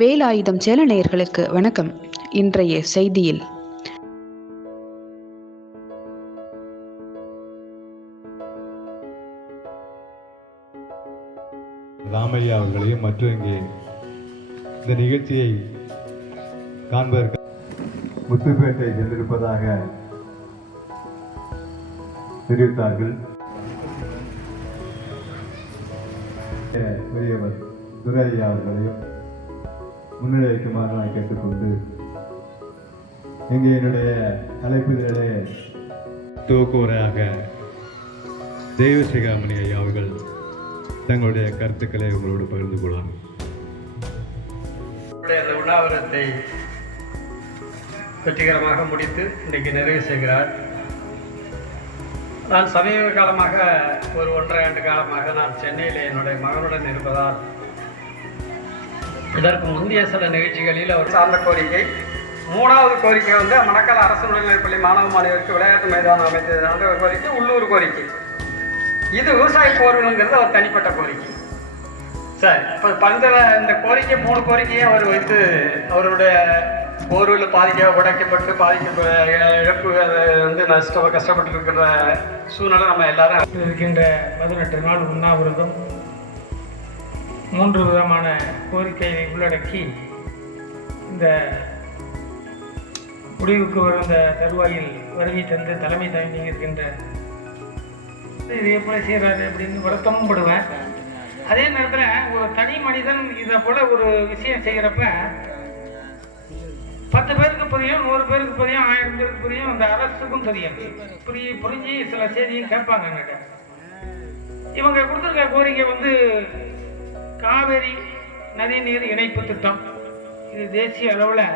வேலாயுதம் சேல நேயர்களுக்கு வணக்கம். இன்றைய செய்தியில் ராமையா அவர்களையும் மற்றும் இங்கே இந்த நிகழ்ச்சியை காண்பதற்கு முத்துப்பேட்டை சென்றிருப்பதாக தெரிவித்தார்கள். பெரியவர் துரையா அவர்களையும் முன்னிலை வைக்குமாறு நான் கேட்டுக்கொண்டு இங்கே என்னுடைய அழைப்புதலே துவக்குவராக தெய்வசிகாமணி ஐயா அவர்கள் தங்களுடைய கருத்துக்களை உங்களோடு பகிர்ந்து கொள்வார். அந்த உண்ணாவிரத்தை வெற்றிகரமாக முடித்து இன்றைக்கு நிறைவு செய்கிறார். நான் சமீப காலமாக ஒரு ஒன்றரை ஆண்டு காலமாக நான் சென்னையில் என்னுடைய மகனுடன் இருப்பதால் இதற்கு முந்தைய சில நிகழ்ச்சிகளில் அவர் சார்ந்த கோரிக்கை. மூணாவது கோரிக்கை வந்து மணக்கால் அரசு நடுநிலைப்பள்ளி மாணவ மாணவருக்கு விளையாட்டு மைதானம் அமைத்தது அந்த ஒரு கோரிக்கை உள்ளூர் கோரிக்கை. இது விவசாய போர்வலுங்கிறது அவர் தனிப்பட்ட கோரிக்கை. சார் இப்போ பந்தல இந்த கோரிக்கை மூணு கோரிக்கையை அவர் வைத்து அவருடைய போர்வில் பாதிக்க உடைக்கப்பட்டு பாதிக்க இழப்பு வந்து நஷ்டம் கஷ்டப்பட்டு இருக்கிற சூழ்நிலை நம்ம எல்லாரும் இருக்கின்ற பதினெட்டு நாள் உண்ணாவிரதம். மூன்று விதமான கோரிக்கையை உள்ளடக்கி இந்த முடிவுக்கு வந்த தருவாயில் வருகை தந்து தலைமை தாங்கி இருக்கின்ற இது எப்படி செய்கிறாரு அப்படின்னு வருத்தமும் படுவேன். அதே நேரத்தில் ஒரு தனி மனிதன் இதை போல ஒரு விஷயம் செய்கிறப்ப பத்து பேருக்கு புரியும் நூறு பேருக்கு புரியும் ஆயிரம் பேருக்கு புரியும் அந்த அரசுக்கும் தெரியும். புரிய புரிஞ்சு சில செய்தியும் கேட்பாங்க என்கிட்ட இவங்க கொடுத்துருக்க கோரிக்கை வந்து காவேரி நதி நீர் இணைப்பு திட்டம். இது தேசிய அளவில்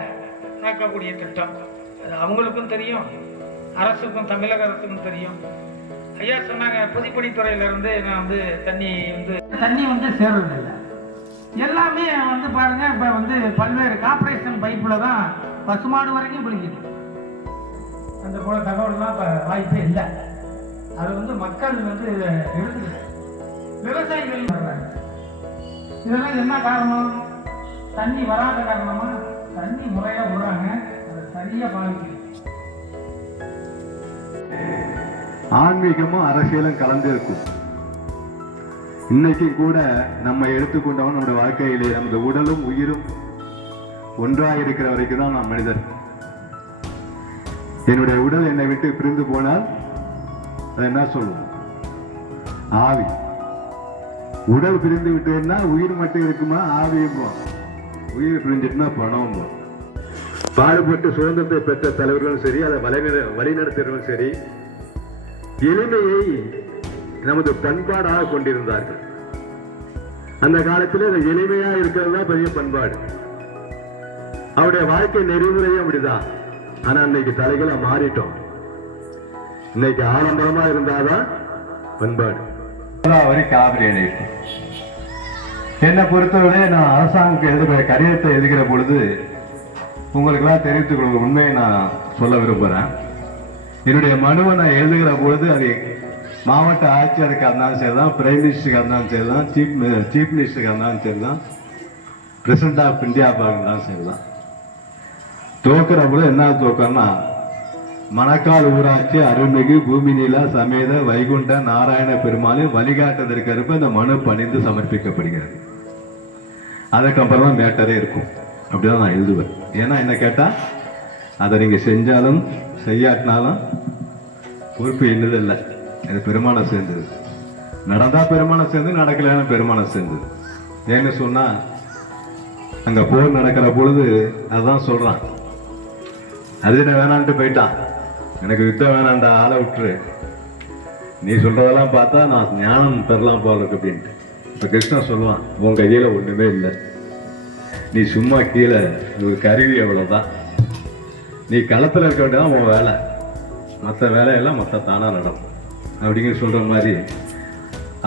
நடக்கக்கூடிய திட்டம். அது அவங்களுக்கும் தெரியும் அரசுக்கும் தமிழக அரசுக்கும் தெரியும். ஐயா சொன்னாங்க பொதுப்பணித்துறையில இருந்து நான் வந்து தண்ணி வந்து தண்ணி வந்து சேர்றதில்லை எல்லாமே வந்து பாருங்க இப்போ வந்து பல்வேறு கார்பரேஷன் பைப்பில் தான் பசுமாடு வரைக்கும் பிடிக்குது. அந்த போல தகவல்லாம் இப்போ வாய்ப்பே இல்லை. அது வந்து மக்கள் வந்து இதை விவசாயிகள் இதெல்லாம் என்ன காரணம். தண்ணி வராத காரணமா. தண்ணி முறையா விடுறாங்க. அதை சரியா பாவிக்கணும் ஆன்மீகமும் அரசியலும் கலந்து இருக்கும் இன்னைக்கு கூட நம்ம எடுத்துக்கொண்டோம் நம்முடைய வாழ்க்கையிலே நமது உடலும் உயிரும் ஒன்றாக இருக்கிற வரைக்கும் தான் நான் மனிதர். என்னுடைய உடல் என்னை விட்டு பிரிந்து போனால் அதை என்ன சொல்லுவோம் ஆவி. உடல் பிரிந்து விட்டேன்னா உயிர் மட்டும் இருக்குமா? ஆவியும் உயிர் பிரிஞ்சிட்டுனா பணம் பாடுபட்டு சுதந்திரத்தை பெற்ற தலைவர்களும் சரி அதை வழிநட வழிநடத்துறவர்களும் சரி எளிமையை நமது பண்பாடாக கொண்டிருந்தார்கள். அந்த காலத்தில் இந்த எளிமையா இருக்கிறது தான் பெரிய பண்பாடு. அவருடைய வாழ்க்கை நெறிமுறையும் அப்படிதான். ஆனா இன்னைக்கு தலைகளை மாறிட்டோம். இன்னைக்கு ஆடம்பரமா இருந்தாதான் பண்பாடு. வரி காவிரி இணைப்பு என்னை பொறுத்தவரை நான் அரசாங்கத்துக்கு எழுதுகிற கடிதத்தை எழுதுகிற பொழுது உங்களுக்கெல்லாம் தெரிவித்துக் கொள்கிற உண்மையை நான் சொல்ல விரும்புகிறேன். என்னுடைய மனுவை நான் எழுதுகிற பொழுது அது மாவட்ட ஆட்சியருக்கு இருந்தாலும் சரி தான் பிரைம் மினிஸ்டருக்கு இருந்தாலும் சரி தான் சீஃப் சீஃப் மினிஸ்டருக்கு இருந்தாலும் சரி தான் பிரசிடண்ட் ஆஃப் இந்தியா இருந்தாலும் சரி தான் துவக்கிற பொழுது என்ன துவக்கம்னா மணக்கால் ஊராட்சி அருள்மிகு பூமி நிலா சமேத வைகுண்ட நாராயண பெருமாளின் வழிகாட்டுதற்கருப்ப இந்த மனு பணிந்து சமர்ப்பிக்கப்படுகிறது. அதுக்கப்புறம் மேட்டரே இருக்கும். அப்படிதான் நான் எழுதுவேன். ஏன்னா என்ன கேட்டா அதை நீங்க செஞ்சாலும் செய்யாட்டினாலும் பொறுப்பு என்னது இல்லை. இது பெருமானம் சேர்ந்தது. நடந்தா பெருமானம் சேர்ந்து நடக்கலைன்னு பெருமானம் சேர்ந்தது. ஏன்னு சொன்னா அங்க போர் நடக்கிற பொழுது அதான் சொல்றான். என்ன வேணான்ட்டு போயிட்டான். எனக்கு யுத்தம் வேணாண்டா ஆளை விட்டுரு. நீ சொல்றதெல்லாம் பார்த்தா நான் ஞானம் பெறலாம் போல இருக்கு அப்படின்ட்டு. இப்போ கிருஷ்ணன் சொல்லுவான் உன் கையில் ஒன்றுமே இல்லை. நீ சும்மா கீழே ஒரு கருவி அவ்வளோதான் நீ களத்தில் இருக்க வேண்டியதான் உன் வேலை. மற்ற வேலையெல்லாம் மற்ற தானாக நடக்கும். அப்படிங்கிற சொல்கிற மாதிரி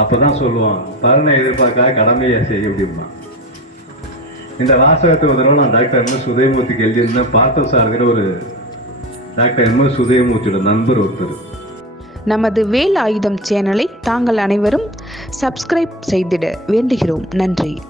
அப்போ தான் சொல்லுவான் பலனை எதிர்பார்க்காத கடமையை செய்ய முடியுமா இந்த வாசகத்தை ஒரு தடவை நான் டாக்டர் சுதயமூர்த்திக்கு எழுதியிருந்தேன் பார்த்த சாருங்கிற ஒரு டாக்டர் எம் எஸ் உதயமூர்த்தியோட நண்பர் ஒருத்தர். நமது வேல் ஆயுதம் சேனலை தாங்கள் அனைவரும் சப்ஸ்கிரைப் செய்திட வேண்டுகிறோம். நன்றி.